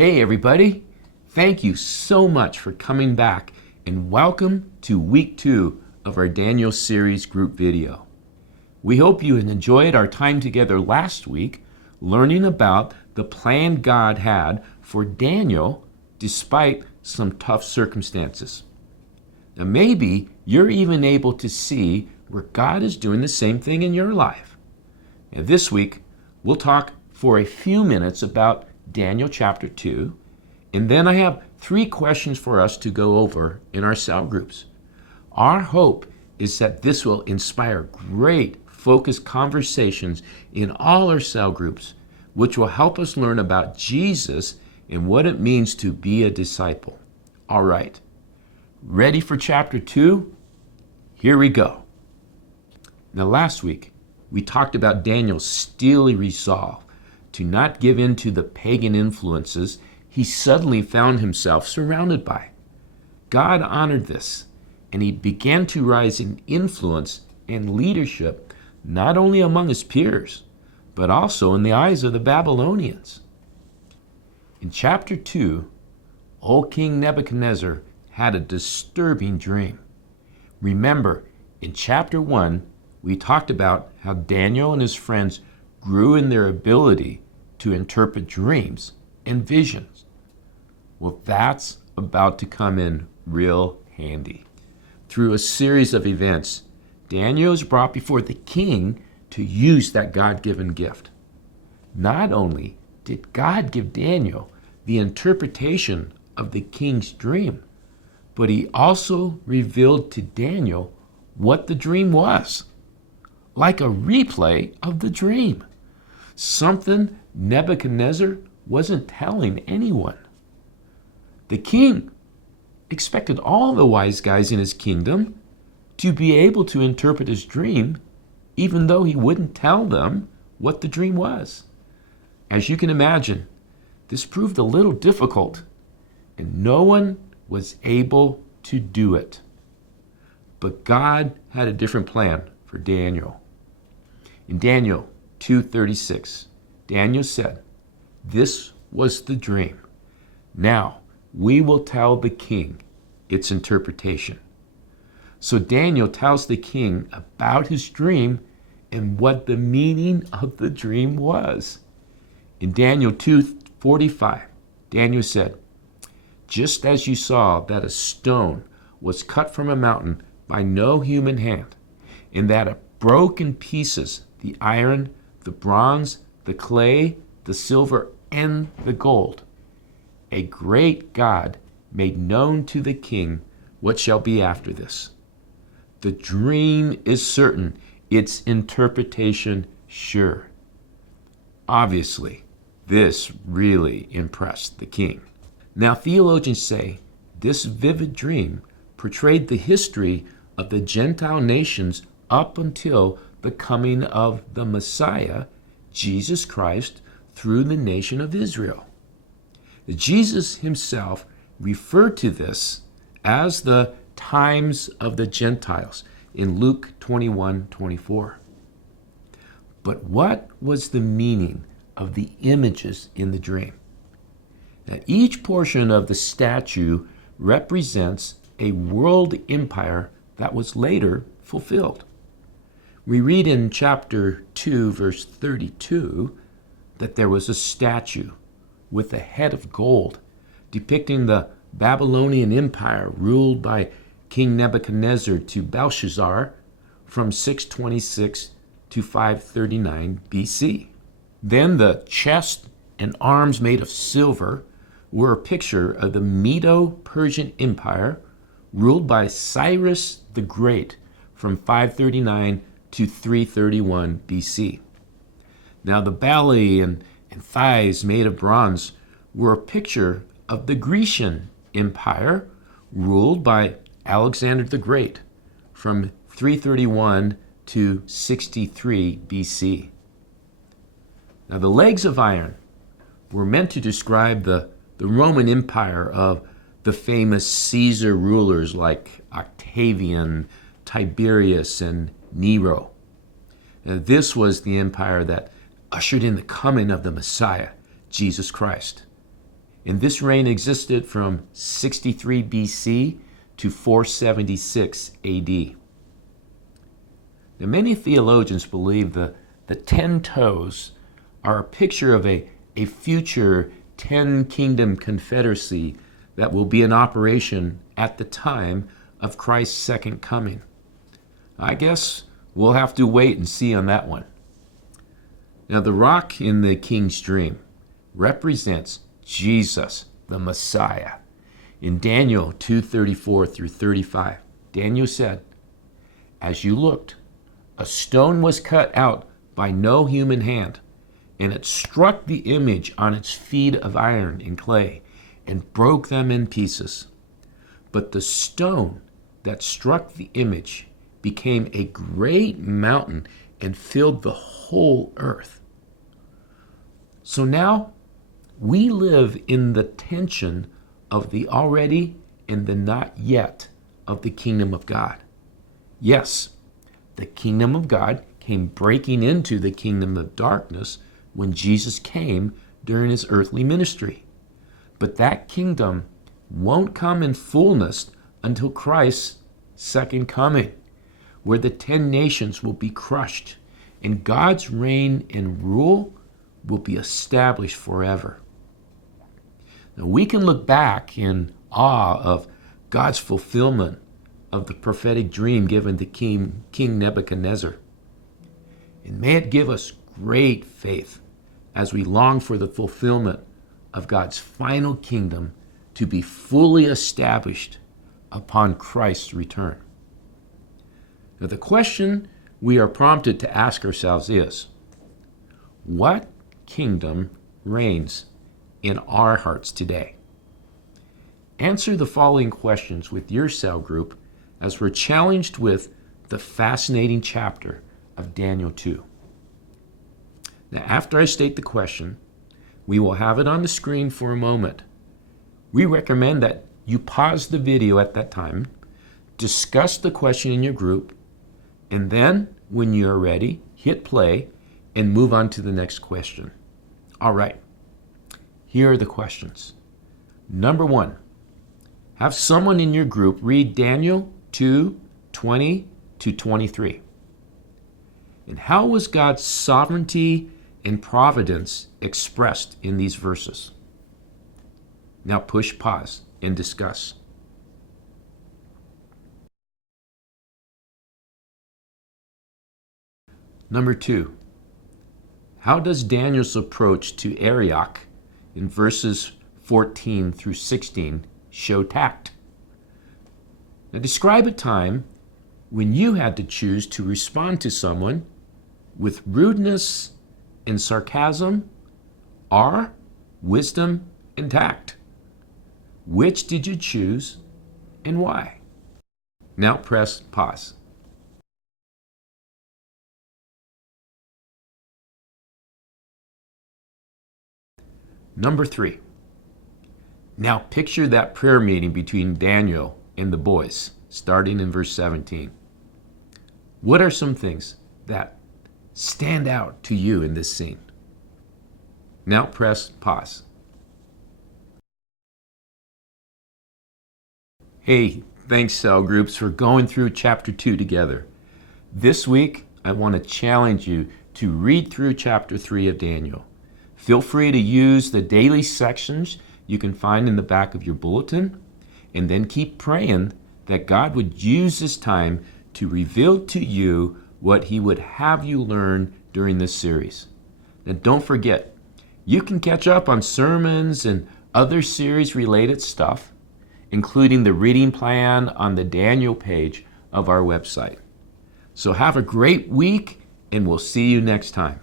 Hey everybody, thank you so much for coming back and welcome to week 2 of our Daniel series group video. We hope you enjoyed our time together last week learning about the plan God had for Daniel despite some tough circumstances. Now maybe you're even able to see where God is doing the same thing in your life. Now, this week we'll talk for a few minutes about Daniel chapter 2, and then I have 3 questions for us to go over in our cell groups. Our hope is that this will inspire great focused conversations in all our cell groups, which will help us learn about Jesus and what it means to be a disciple. All right, ready for chapter 2? Here we go. Now last week, we talked about Daniel's steely resolve to not give in to the pagan influences he suddenly found himself surrounded by. God honored this, and he began to rise in influence and leadership not only among his peers, but also in the eyes of the Babylonians. In chapter 2, old King Nebuchadnezzar had a disturbing dream. Remember, in chapter 1, we talked about how Daniel and his friends grew in their ability to interpret dreams and visions. Well, that's about to come in real handy. Through a series of events, Daniel is brought before the king to use that God-given gift. Not only did God give Daniel the interpretation of the king's dream, but he also revealed to Daniel what the dream was, like a replay of the dream. Something Nebuchadnezzar wasn't telling anyone. The king expected all the wise guys in his kingdom to be able to interpret his dream, even though he wouldn't tell them what the dream was. As you can imagine, this proved a little difficult, and no one was able to do it. But God had a different plan for Daniel. In Daniel 2:36, Daniel said, "This was the dream. Now we will tell the king its interpretation." So Daniel tells the king about his dream and what the meaning of the dream was. In Daniel 2:45, Daniel said, "Just as you saw that a stone was cut from a mountain by no human hand, and that it broke in pieces the iron, the bronze, the clay, the silver, and the gold, a great God made known to the king what shall be after this. The dream is certain, its interpretation sure." Obviously, this really impressed the king. Now, theologians say this vivid dream portrayed the history of the Gentile nations up until the coming of the Messiah, Jesus Christ, through the nation of Israel. Jesus himself referred to this as the times of the Gentiles in Luke 21:24. But what was the meaning of the images in the dream? Now, each portion of the statue represents a world empire that was later fulfilled. We read in chapter 2, verse 32, that there was a statue with a head of gold depicting the Babylonian Empire ruled by King Nebuchadnezzar to Belshazzar from 626 to 539 BC. Then the chest and arms made of silver were a picture of the Medo-Persian Empire ruled by Cyrus the Great from 539 to 331 BC. Now the belly and thighs made of bronze were a picture of the Grecian Empire ruled by Alexander the Great from 331 to 63 BC. Now the legs of iron were meant to describe the Roman Empire of the famous Caesar rulers like Octavian, Tiberius, and Nero. Now, this was the empire that ushered in the coming of the Messiah, Jesus Christ. And this reign existed from 63 BC to 476 AD. Now, many theologians believe the 10 toes are a picture of a future 10-kingdom confederacy that will be in operation at the time of Christ's second coming. I guess we'll have to wait and see on that one. Now, the rock in the king's dream represents Jesus, the Messiah. In Daniel 2:34 through 35, Daniel said, "As you looked, a stone was cut out by no human hand, and it struck the image on its feet of iron and clay and broke them in pieces. But the stone that struck the image became a great mountain and filled the whole earth." So now we live in the tension of the already and the not yet of the kingdom of God. Yes, the kingdom of God came breaking into the kingdom of darkness when Jesus came during his earthly ministry. But that kingdom won't come in fullness until Christ's second coming, where the 10 nations will be crushed and God's reign and rule will be established forever. Now, we can look back in awe of God's fulfillment of the prophetic dream given to King Nebuchadnezzar. And may it give us great faith as we long for the fulfillment of God's final kingdom to be fully established upon Christ's return. Now, the question we are prompted to ask ourselves is, what kingdom reigns in our hearts today? Answer the following questions with your cell group as we're challenged with the fascinating chapter of Daniel 2. Now, after I state the question, we will have it on the screen for a moment. We recommend that you pause the video at that time, discuss the question in your group, and then, when you're ready, hit play and move on to the next question. All right, here are the questions. Number 1, have someone in your group read Daniel 2:20 to 23. And how was God's sovereignty and providence expressed in these verses? Now push pause and discuss. Number 2, how does Daniel's approach to Arioch in verses 14 through 16 show tact? Now describe a time when you had to choose to respond to someone with rudeness and sarcasm or wisdom and tact. Which did you choose and why? Now press pause. Number 3, now picture that prayer meeting between Daniel and the boys, starting in verse 17. What are some things that stand out to you in this scene? Now press pause. Hey, thanks cell groups for going through chapter 2 together. This week, I want to challenge you to read through chapter 3 of Daniel. Feel free to use the daily sections you can find in the back of your bulletin, and then keep praying that God would use this time to reveal to you what he would have you learn during this series. And don't forget, you can catch up on sermons and other series-related stuff, including the reading plan on the Daniel page of our website. So have a great week, and we'll see you next time.